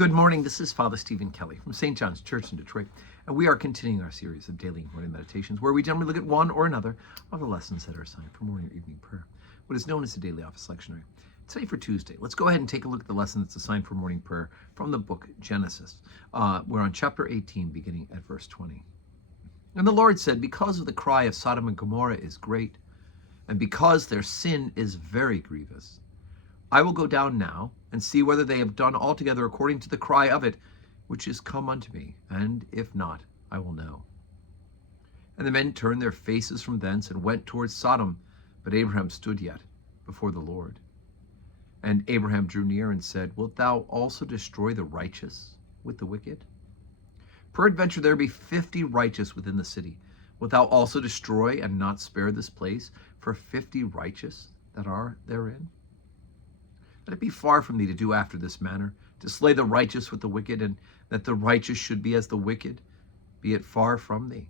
Good morning. This is Father Stephen Kelly from St. John's Church in Detroit, and we are continuing our series of daily morning meditations where we generally look at one or another of the lessons that are assigned for morning or evening prayer, what is known as the Daily Office Lectionary. Today for Tuesday, let's go ahead and take a look at the lesson that's assigned for morning prayer from the book Genesis. We're on chapter 18, beginning at verse 20. And the Lord said, because of the cry of Sodom and Gomorrah is great, and because their sin is very grievous, I will go down now and see whether they have done altogether according to the cry of it, which is come unto me, and if not, I will know. And the men turned their faces from thence and went towards Sodom, but Abraham stood yet before the Lord. And Abraham drew near and said, wilt thou also destroy the righteous with the wicked? Peradventure there be 50 righteous within the city. Wilt thou also destroy and not spare this place for 50 righteous that are therein? Let it be far from thee to do after this manner, to slay the righteous with the wicked, and that the righteous should be as the wicked. Be it far from thee.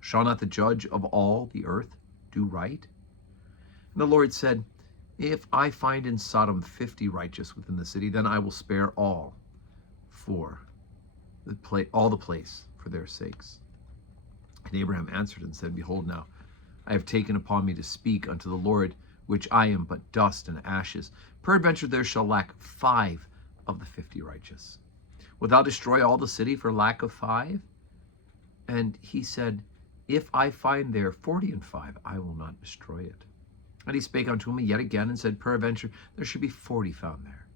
Shall not the judge of all the earth do right? And the Lord said, if I find in Sodom 50 righteous within the city, then I will spare all the place for their sakes. And Abraham answered and said, behold now, I have taken upon me to speak unto the Lord, which I am but dust and ashes. Peradventure there shall lack 5 of the 50 righteous. Wilt thou destroy all the city for lack of 5? And he said, if I find there 40 and 5, I will not destroy it. And he spake unto him yet again and said, peradventure there should be 40 found there.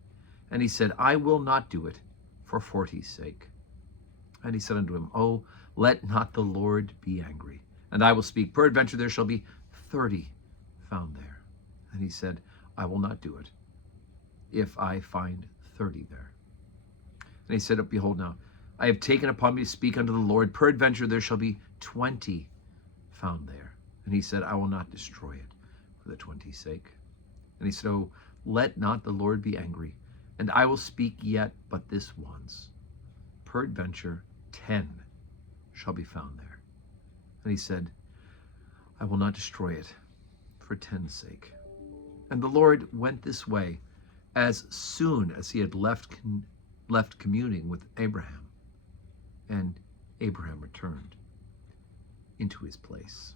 And he said, I will not do it for 40's sake. And he said unto him, oh, let not the Lord be angry, and I will speak. Peradventure there shall be 30 found there. And he said, I will not do it, if I find 30 there. And he said, behold now, I have taken upon me to speak unto the Lord. Peradventure there shall be 20 found there. And he said, I will not destroy it for the 20's sake. And he said, oh, let not the Lord be angry, and I will speak yet but this once. Peradventure 10 shall be found there. And he said, I will not destroy it for 10's sake. And the Lord went this way as soon as he had left communing with Abraham. And Abraham returned into his place.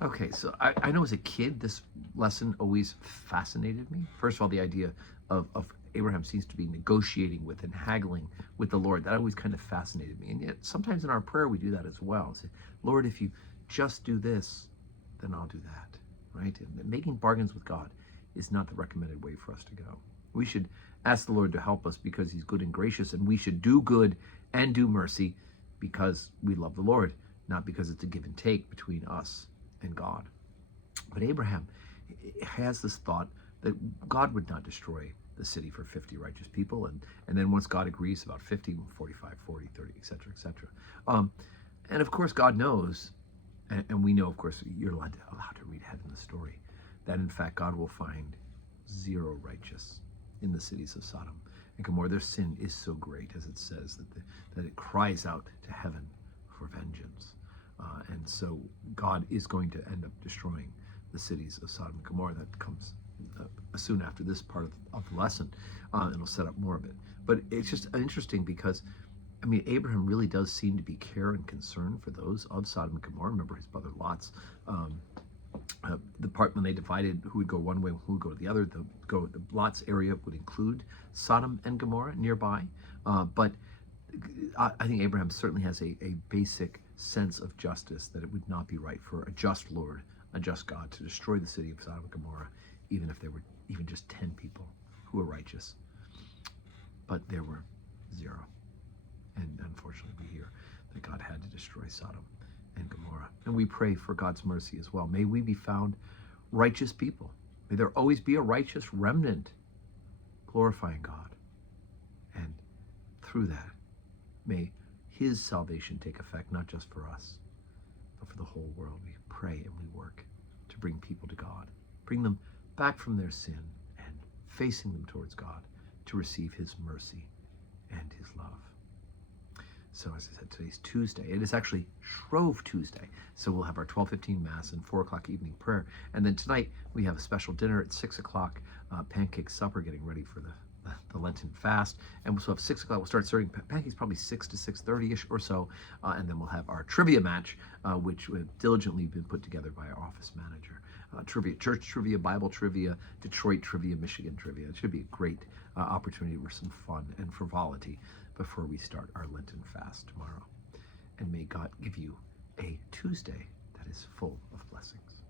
Okay, so I know as a kid, this lesson always fascinated me. First of all, the idea of Abraham seems to be negotiating with and haggling with the Lord. That always kind of fascinated me. And yet sometimes in our prayer, we do that as well. Say, Lord, if you just do this, then I'll do that. Right? And making bargains with God is not the recommended way for us to go. We should ask the Lord to help us because he's good and gracious, and we should do good and do mercy because we love the Lord, not because it's a give and take between us and God. But Abraham has this thought that God would not destroy the city for 50 righteous people, and then once God agrees about 50, 45, 40, 30, etc., etc. And of course God knows, and we know, of course, you're allowed to read ahead in the story, that in fact God will find 0 righteous in the cities of Sodom and Gomorrah. Their sin is so great, as it says, that it cries out to heaven for vengeance. And so God is going to end up destroying the cities of Sodom and Gomorrah. That comes soon after this part of the lesson, and it'll set up more of it. But it's just interesting because I mean, Abraham really does seem to be care and concern for those of Sodom and Gomorrah. Remember his brother Lot's, the part when they divided who would go one way, who would go to the other. The Lot's area would include Sodom and Gomorrah nearby. But I think Abraham certainly has a basic sense of justice, that it would not be right for a just Lord, a just God, to destroy the city of Sodom and Gomorrah, even if there were even just 10 people who were righteous. But there were 0. And unfortunately, we hear that God had to destroy Sodom and Gomorrah. And we pray for God's mercy as well. May we be found righteous people. May there always be a righteous remnant glorifying God. And through that, may his salvation take effect, not just for us, but for the whole world. We pray and we work to bring people to God, bring them back from their sin and facing them towards God to receive his mercy and his love. So as I said, today's Tuesday. It is actually Shrove Tuesday. So we'll have our 12:15 Mass and 4 o'clock evening prayer. And then tonight we have a special dinner at 6 o'clock, pancake supper, getting ready for the the Lenten fast. And so at 6 o'clock, we'll start serving pancakes, probably 6 to 6:30ish or so. And then we'll have our trivia match, which have diligently been put together by our office manager. Trivia, church trivia, Bible trivia, Detroit trivia, Michigan trivia. It should be a great opportunity for some fun and frivolity before we start our Lenten fast tomorrow. And may God give you a Tuesday that is full of blessings.